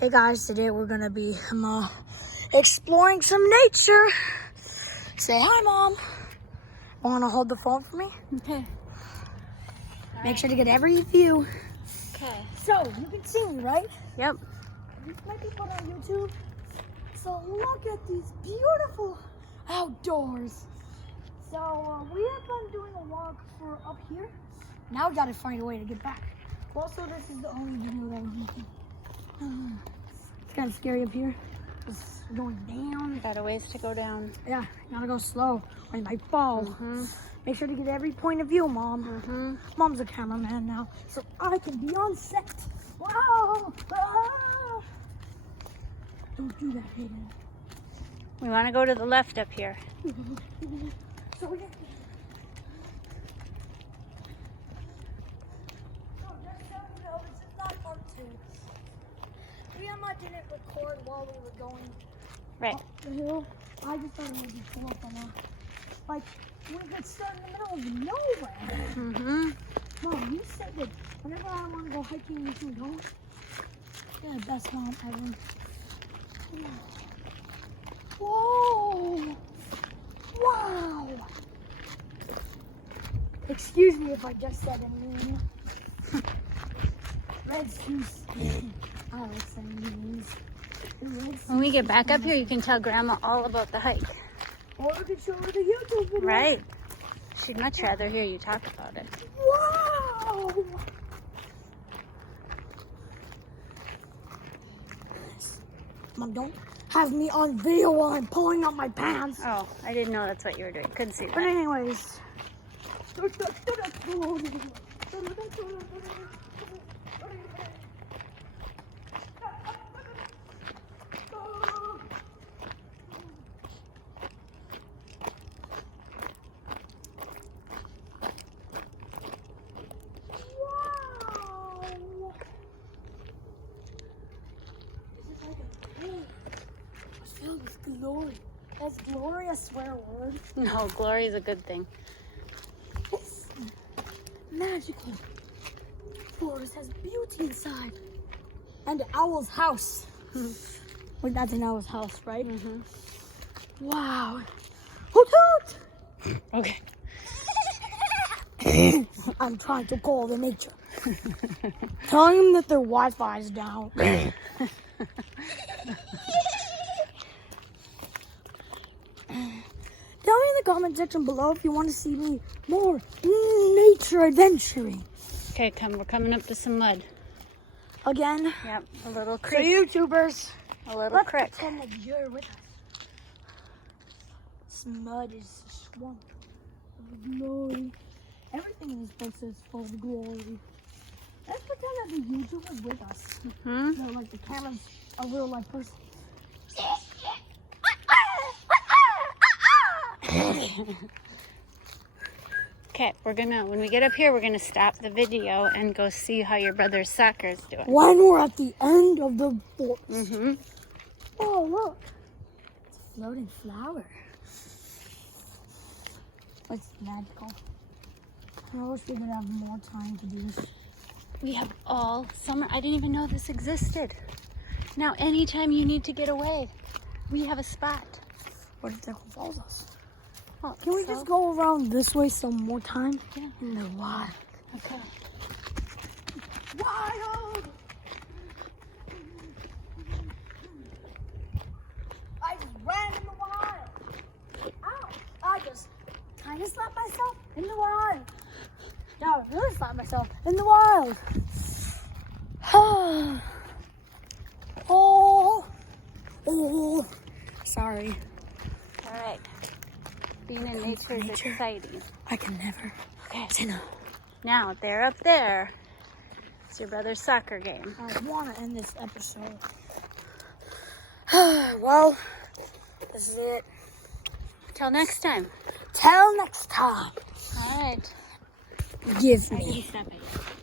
Hey guys, today we're gonna be exploring some nature. Say hi, Mom. Wanna hold the phone for me? Okay. Make sure to get every view. Okay. So, you can see me, right? Yep. This might be put on YouTube. So, look at these beautiful outdoors. So, we have been doing a walk for up here. Now we gotta find a way to get back. Also, this is the only video that we're making. It's kind of scary up here. Just going down. Got a ways to go down. Yeah, you gotta go slow or you might fall. Make sure to get every point of view, Mom. Mom's a cameraman now, so I can be on set. Wow! Ah! Don't do that, Hayden. We want to go to the left up here. So we're gonna... No, just so you know, this is not part 2. Didn't record while we were going Right. up the hill. I just thought it would be cool up on like we could start in the middle of nowhere. Mom, you said that whenever I want to go hiking, you can go. You're the best mom ever. Whoa! Wow! Excuse me if I just said a mean. Red Goose. I like saying memes. When we get back up here, you can tell Grandma all about the hike. Or we could show her the YouTube video. Right. She'd much rather hear you talk about it. Wow! Mom, don't have me on video while I'm pulling up my pants. Oh, I didn't know that's what you were doing. Couldn't see But that. anyways. Filled with glory. Is glory a swear word? No, glory is a good thing. This magical forest has beauty inside. And the owl's house. Wait, that's an owl's house, right? Wow. Hoot hoot! Okay. I'm trying to call the nature. Telling them that their Wi-Fi is down. Tell me in the comment section below if you want to see me more nature adventuring. Okay, we're coming up to some mud. Again. Yep, a little So creek. YouTubers, A little let's creek. pretend that you're with us. This mud is a swamp of glory. Everything in this place is full of glory. Let's pretend that the YouTuber's with us. So like the camera's a real life person. Okay, when we get up here, we're gonna stop the video and go see how your brother's soccer is doing. When we're at the end of the forest. Oh, look. It's a floating flower. It's magical. I wish we could have more time to do this. We have all summer. I didn't even know this existed. Now, anytime you need to get away, we have a spot. What if that follows us? Oh, Can we just go around this way some more time? Yeah. In the wild. Okay. Wild! I just ran in the wild. Ow! I just kind of slapped myself in the wild. No, I really slapped myself in the wild. Oh. Sorry. All right. Being in nature is exciting. I can never. Okay. Now, they're up there. It's your brother's soccer game. I want to end this episode. Well, this is it. Till next time. Till next time. All right. Give I me. can stop it.